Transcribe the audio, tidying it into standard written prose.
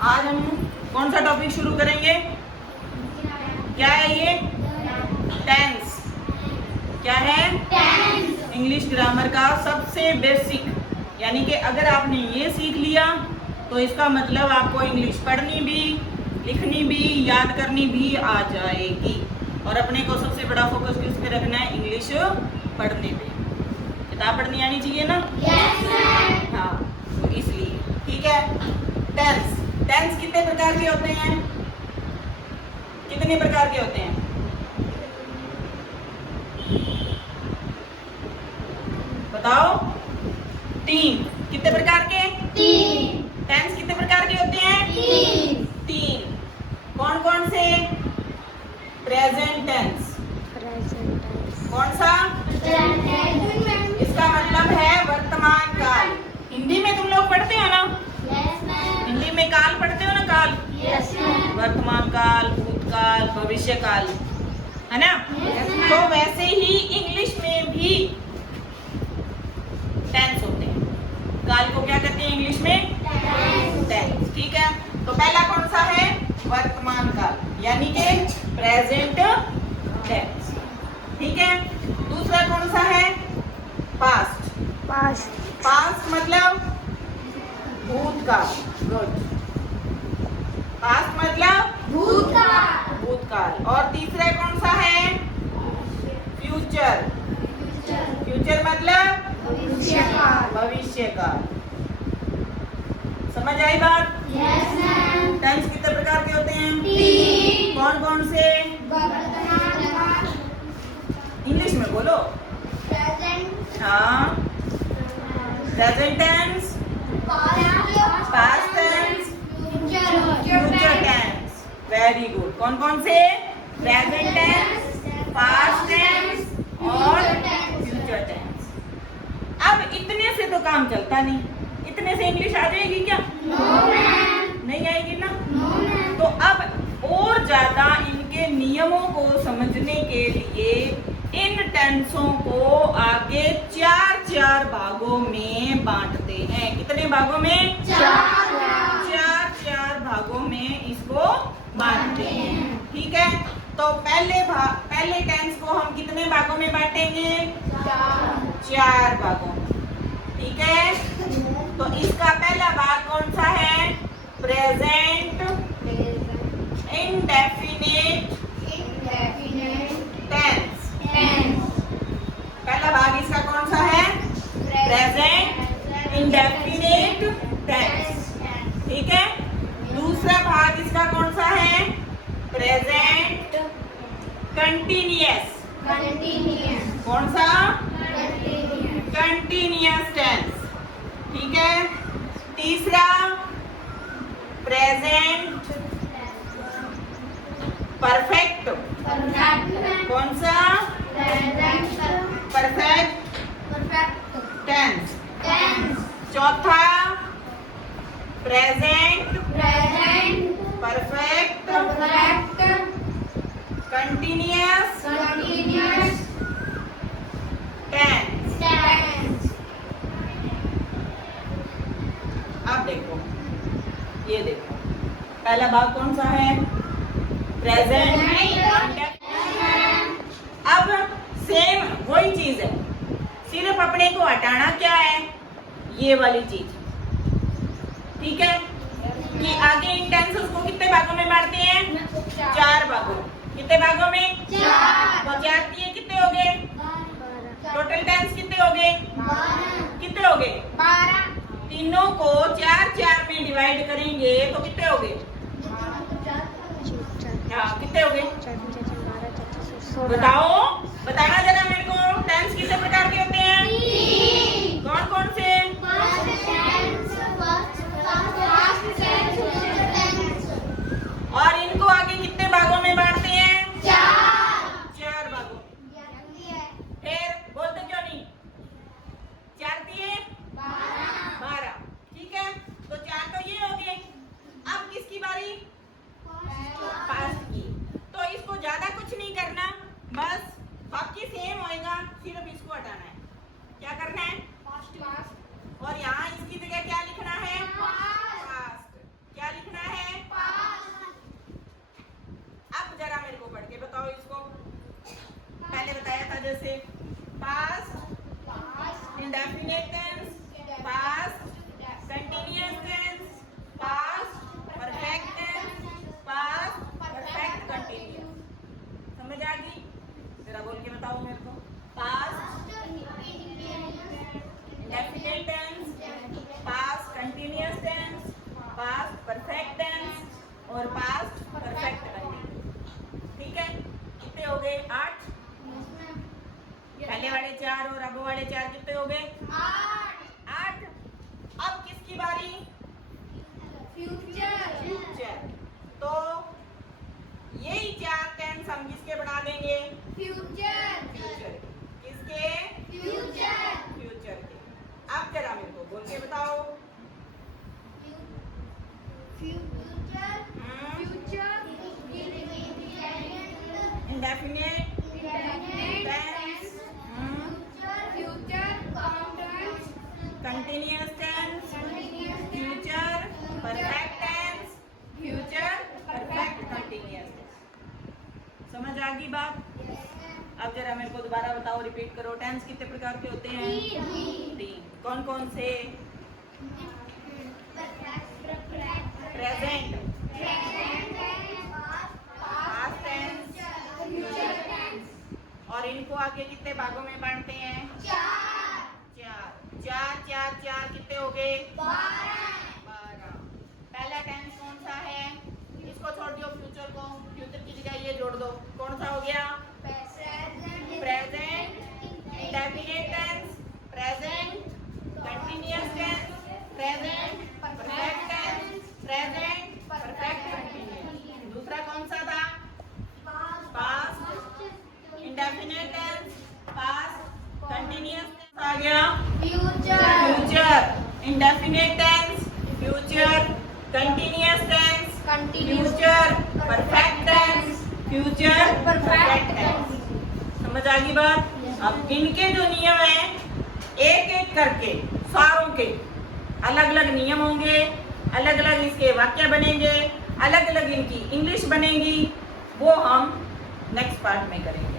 आज हम कौन सा टॉपिक शुरू करेंगे? क्या है ये? टेंस। क्या है? टेंस। इंग्लिश ग्रामर का सबसे बेसिक, यानी कि अगर आपने ये सीख लिया तो इसका मतलब आपको इंग्लिश पढ़नी भी, लिखनी भी, याद करनी भी आ जाएगी। और अपने को सबसे बड़ा फोकस किस पे रखना है? इंग्लिश पढ़ने पे। किताब पढ़नी आनी चाहिए ना? Yes ma'am. हाँ, तो इसलिए ठीक है। टेंस, टेंस कितने प्रकार के होते हैं? कितने प्रकार के होते हैं? बताओ। 3। कितने प्रकार के? 3। टेंस कितने प्रकार के होते हैं? 3। कौन कौन से? Present tense. कौन सा? इसका मतलब है वर्तमान काल। हिंदी में तुम लोग पढ़ते हो ना? Yes ma'am. हिंदी में काल पढ़ते हो ना? काल। Yes ma'am. वर्तमान काल, भूतकाल, भविष्य काल, है ना? Yes ma'am. तो वैसे ही इंग्लिश में भी टेंस होते हैं। काल को क्या कहते हैं इंग्लिश में? टेंस। ठीक है, तो पहला कौन सा है? वर्तमान काल, यानी कि प्रेजेंट टेंस। ठीक है। दूसरा कौन सा है? पास्ट। पास्ट मतलब भूतकाल। गुड। पास्ट मतलब भूतकाल। और तीसरा कौन सा है? फ्यूचर। फ्यूचर मतलब भविष्यकाल। समझ आई बात? Yes ma'am. टेंस कितने प्रकार के होते हैं? 3। कौन कौन से? इंग्लिश में बोलो। प्रेजेंट। हाँ। Present tense, past tense, future tense. Very good. कौन कौन से? प्रेजेंट टेंस, पास्ट टेंस और फ्यूचर टेंस। अब इतने से तो काम चलता नहीं। इतने से इंग्लिश आ जाएगी क्या? No ma'am. नहीं आएगी ना? No ma'am. तो अब और ज्यादा इनके नियमों को समझने के लिए इन टेंसों को आगे 4 भागों में बांटते हैं। कितने भागों में? 4 भागों में इसको बांटते हैं। ठीक है, तो पहले टेंस को हम कितने भागों में बांटेंगे? 4 भागों में। ठीक है, तो इसका पहला भाग कौन सा है? Present indefinite tense. पहला भाग इसका कौन सा है? Present indefinite tense. ठीक है। दूसरा भाग इसका कौन सा है? Present continuous. कौन सा? Continuous tense. ठीक है। तीसरा प्रेजेंट परफेक्ट। कौन सा? Perfect tense. चौथा प्रेजेंट परफेक्ट कंटिन्यूअस टेंस। अब देखो, ये देखो, पहला भाग कौन सा है? प्रेजेंट। अब सेम वही चीज है, सिर्फ अपने को हटाना क्या है? ये वाली चीज। ठीक है, कि आगे इन टेंसेस को कितने भागों में बांटते हैं? 4 भागों। कितने भागों में? 4। तो 4 दिए कितने हो गए? टोटल टेंस कितने हो गए? 12। कितने हो गए? 12। तीनों को 4 में डिवाइड करेंगे तो कितने हो गए? कितने हो गए? बताओ, बताना जरा मेरे को। टेंस कितने प्रकार के होते हैं? 3। कौन कौन से? और इनको आगे कितने भागों में बांटते हैं? 4 भागों। फिर बोलते क्यों नहीं? 4 दिए 12। ठीक है, तो 4 तो ये हो गए। अब किसकी बारी? पास्ट की। तो इसको ज्यादा कुछ नहीं करना, बस बाकी सेम होएगा, सिर्फ इसको हटाना है। क्या करना है? indefinite tense, past, continuous tense, past, perfect tense, past, perfect continuous. समझ आ गई? जरा बोल के बताओ मेरे को. Past, indefinite tense, past continuous tense, past perfect tense और past perfect continuous. ठीक है? कितने हो गए? 8. पहले वाले 4 और अब वाले 4 कितने हो गए? 8. अब किसकी बारी? फ्यूचर. तो यही 4 टेंस हम किसके बना देंगे? फ्यूचर. किसके? फ्यूचर के. अब जरा मेरे को बोल के बताओ. Indefinite tense, continuous tense, future perfect tense, future perfect continuous tense. समझ आ गई बात? अब जरा मेरे को दोबारा बताओ, रिपीट करो. टेंस कितने प्रकार के होते हैं? 3. कौन कौन से? Present, past tense, future tense. और इनको आगे कितने भागों में बांटते हैं? 4. 4 कितने हो गए? 12. पहला टेंस कौन सा है? इसको छोड़ दो, फ्यूचर को. फ्यूचर की जगह ये जोड़ दो. कौन सा हो गया? Present, indefinite tense, present, continuous tense, present, perfect tense, present, perfect continuous. दूसरा कौन सा था? Past, indefinite tense, past, continuous tense आ गया. Future, indefinite tense, future, continuous tense, future, perfect tense, future, perfect tense. समझ आ गई बात? अब इनके जो नियम हैं, एक एक करके सारों के अलग अलग नियम होंगे, अलग अलग इसके वाक्य बनेंगे, अलग अलग इनकी इंग्लिश बनेगी. वो हम नेक्स्ट पार्ट में करेंगे.